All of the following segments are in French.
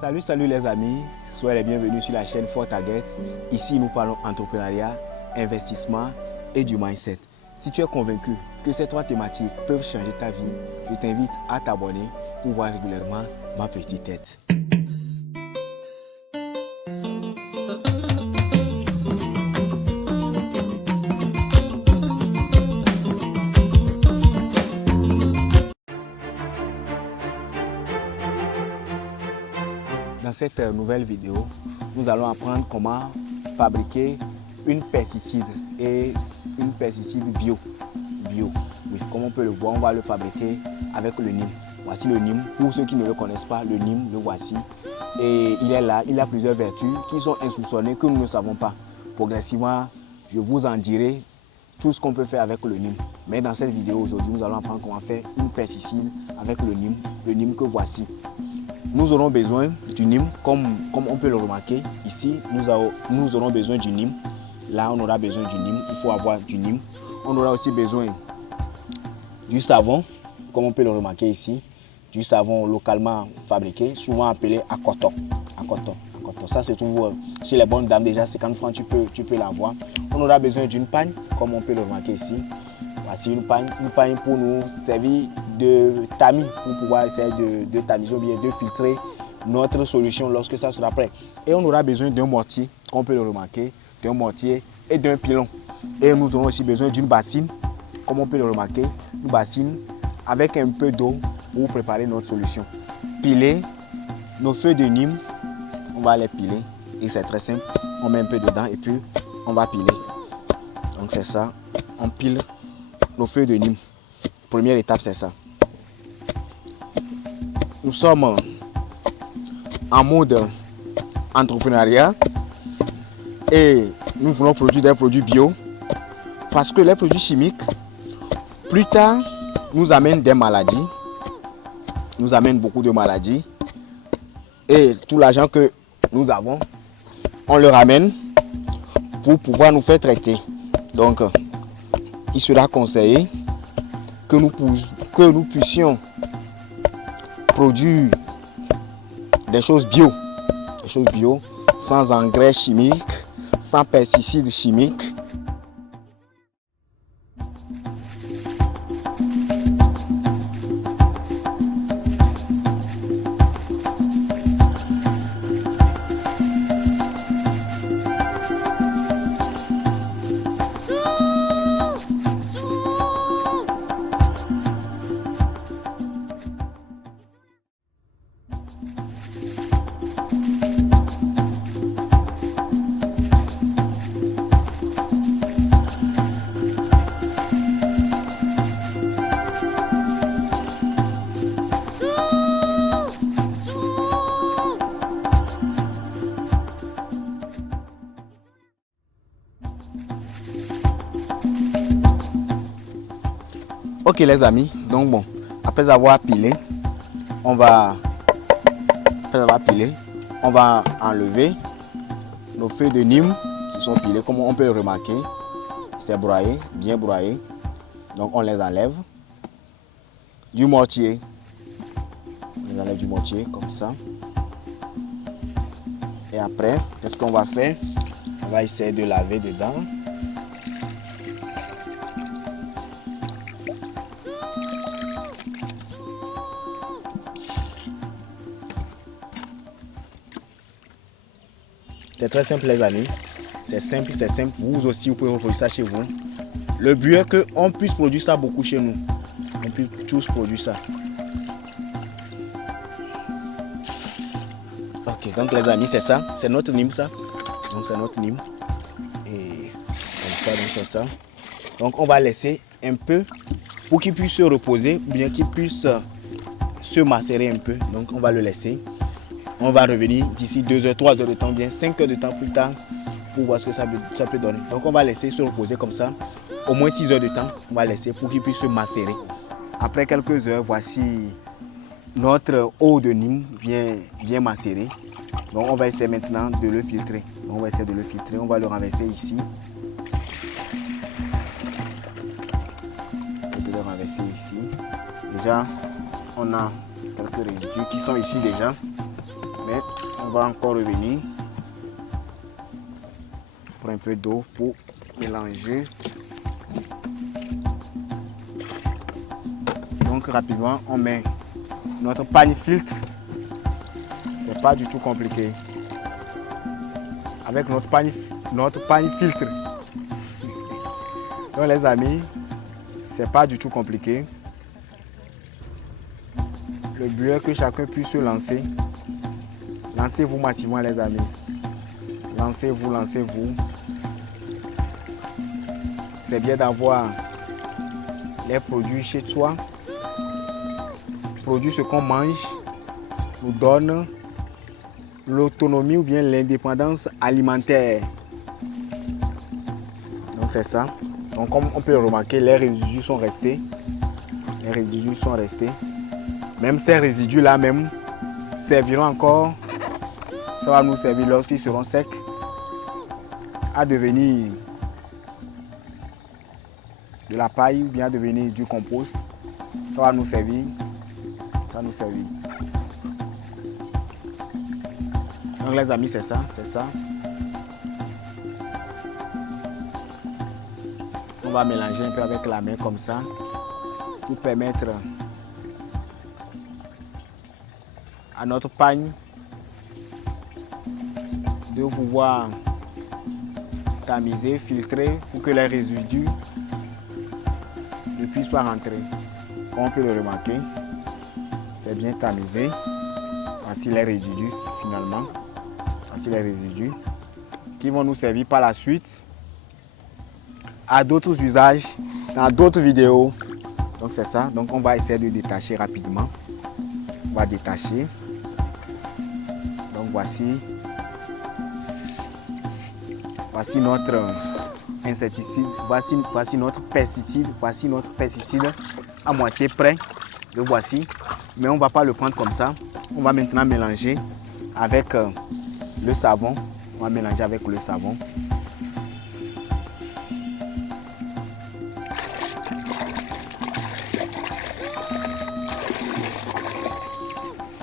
Salut les amis, soyez les bienvenus sur la chaîne Fort Target. Ici nous parlons entrepreneuriat, investissement et du mindset. Si tu es convaincu que ces trois thématiques peuvent changer ta vie, je t'invite à t'abonner pour voir régulièrement ma petite tête. Dans cette nouvelle vidéo, nous allons apprendre comment fabriquer une pesticide et une pesticide bio. Oui, comme on peut le voir, on va le fabriquer avec le Neem. Voici le Neem. Pour ceux qui ne le connaissent pas, le Neem, le voici. Et il est là, il a plusieurs vertus qui sont insoupçonnées que nous ne savons pas. Progressivement, je vous en dirai tout ce qu'on peut faire avec le Neem. Mais dans cette vidéo aujourd'hui, nous allons apprendre comment faire une pesticide avec le Neem que voici. Nous aurons besoin du Neem, comme on peut le remarquer. Ici, nous aurons besoin du Neem. Là, on aura besoin du Neem. Il faut avoir du Neem. On aura aussi besoin du savon, comme on peut le remarquer ici. Du savon localement fabriqué, souvent appelé Akoto. Ça se trouve chez les bonnes dames, déjà 50 francs, tu peux l'avoir. On aura besoin d'une pagne, comme on peut le remarquer ici. Voici une pagne pour nous servir de tamis, pour pouvoir essayer de tamiser ou bien de filtrer notre solution lorsque ça sera prêt. Et on aura besoin d'un mortier, comme on peut le remarquer, d'un mortier et d'un pilon. Et nous aurons aussi besoin d'une bassine, comme on peut le remarquer, une bassine avec un peu d'eau pour préparer notre solution. Piler nos feuilles de Neem, on va les piler et c'est très simple. On met un peu dedans et puis on va piler. Donc c'est ça, on pile nos feuilles de Neem. Première étape, c'est ça. Nous sommes en mode entrepreneuriat et nous voulons produire des produits bio parce que les produits chimiques, plus tard, nous amènent des maladies, nous amènent beaucoup de maladies et tout l'argent que nous avons, on le ramène pour pouvoir nous faire traiter. Donc, il sera conseillé que nous puissions produire des choses bio, sans engrais chimiques, sans pesticides chimiques. Ok les amis, donc bon, après avoir pilé, on va enlever nos feuilles de Neem qui sont pilées, comme on peut le remarquer. C'est broyé, bien broyé. Donc on les enlève. Du mortier, on les enlève du mortier comme ça. Et après, qu'est-ce qu'on va faire? On va essayer de laver dedans. C'est très simple les amis, c'est simple, vous aussi vous pouvez reproduire ça chez vous. Le but est qu'on puisse produire ça beaucoup chez nous, on puisse tous produire ça. Ok, donc les amis c'est ça, c'est notre Neem ça, donc c'est notre Neem. Et comme ça, donc c'est ça. Donc on va laisser un peu pour qu'il puisse se reposer, ou bien qu'il puisse se macérer un peu, donc on va le laisser. On va revenir d'ici 2 heures, 3 heures de temps, bien 5 heures de temps plus tard pour voir ce que ça peut donner. Donc on va laisser se reposer comme ça, au moins 6 heures de temps, on va laisser pour qu'il puisse se macérer. Après quelques heures, voici notre eau de Neem bien macérée. Donc on va essayer maintenant de le filtrer. Donc, on va essayer de le filtrer, on va le renverser ici. On va le renverser ici. Déjà, on a quelques résidus qui sont ici déjà. Mais on va encore revenir. Prends un peu d'eau pour mélanger. Donc rapidement, on met notre pagne filtre. C'est pas du tout compliqué. Avec notre pagne filtre. Donc les amis, c'est pas du tout compliqué. Le but est que chacun puisse se lancer. Lancez-vous massivement les amis. Lancez-vous, lancez-vous. C'est bien d'avoir les produits chez soi. Produits, ce qu'on mange, nous donne l'autonomie ou bien l'indépendance alimentaire. Donc c'est ça. Donc comme on peut le remarquer, les résidus sont restés. Les résidus sont restés. Même ces résidus-là même serviront encore. Ça va nous servir lorsqu'ils seront secs à devenir de la paille ou bien à devenir du compost. Ça va nous servir. Ça va nous servir. Donc les amis, c'est ça, c'est ça. On va mélanger un peu avec la main comme ça pour permettre à notre pagne de pouvoir tamiser, filtrer pour que les résidus ne puissent pas rentrer. Comme on peut le remarquer, c'est bien tamisé. Voici les résidus finalement. Voici les résidus qui vont nous servir par la suite à d'autres usages, dans d'autres vidéos. Donc c'est ça. Donc on va essayer de détacher rapidement. On va détacher. Donc voici notre insecticide, voici notre pesticide à moitié prêt. Le voici. Mais on ne va pas le prendre comme ça. On va maintenant mélanger avec le savon. On va mélanger avec le savon.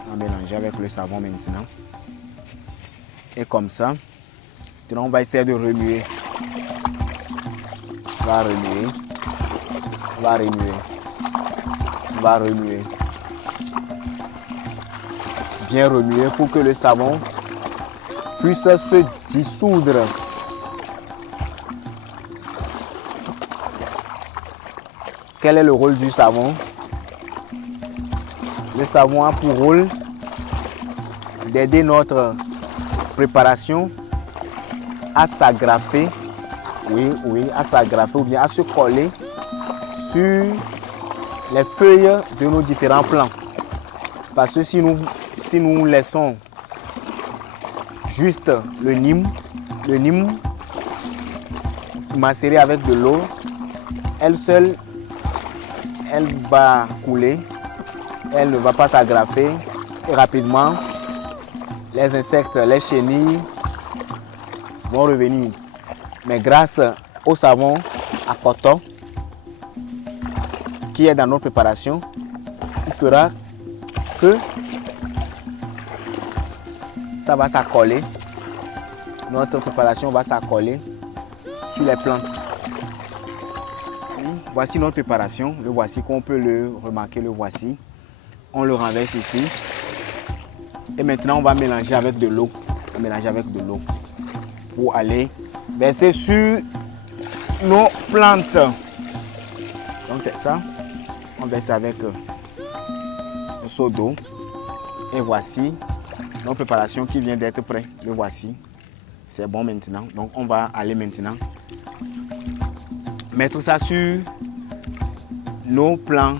On va mélanger avec le savon maintenant. Et comme ça, maintenant on va essayer de remuer. On va remuer. On va remuer. On va remuer. Bien remuer pour que le savon puisse se dissoudre. Quel est le rôle du savon? Le savon a pour rôle d'aider notre préparation à s'agrafer, à s'agrafer ou bien à se coller sur les feuilles de nos différents plants. Parce que si nous laissons juste le Neem macéré avec de l'eau, elle seule, elle va couler, elle ne va pas s'agrafer et rapidement les insectes, les chenilles vont revenir. Mais grâce au savon à coton qui est dans notre préparation, il fera que ça va s'accoler. Notre préparation va s'accoler sur les plantes. Voici notre préparation. Le voici, comme on peut le remarquer, le voici. On le renverse ici. Et maintenant, on va mélanger avec de l'eau. On mélange avec de l'eau pour aller verser sur nos plantes. Donc c'est ça. On verse avec un seau d'eau. Et voici notre préparation qui vient d'être prête. Le voici. C'est bon maintenant. Donc on va aller maintenant mettre ça sur nos plants